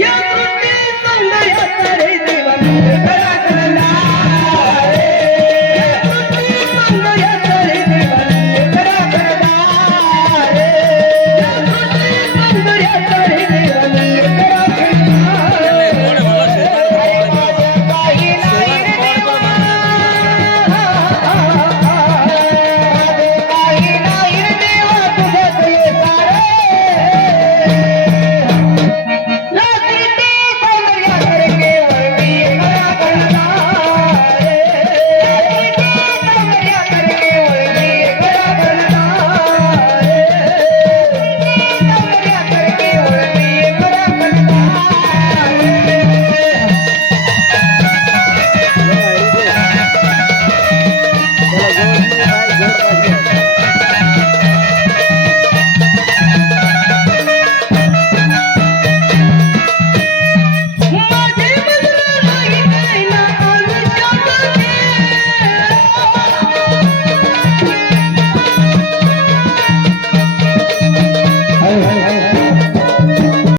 या तू ते संगया तरी देवा Yeah.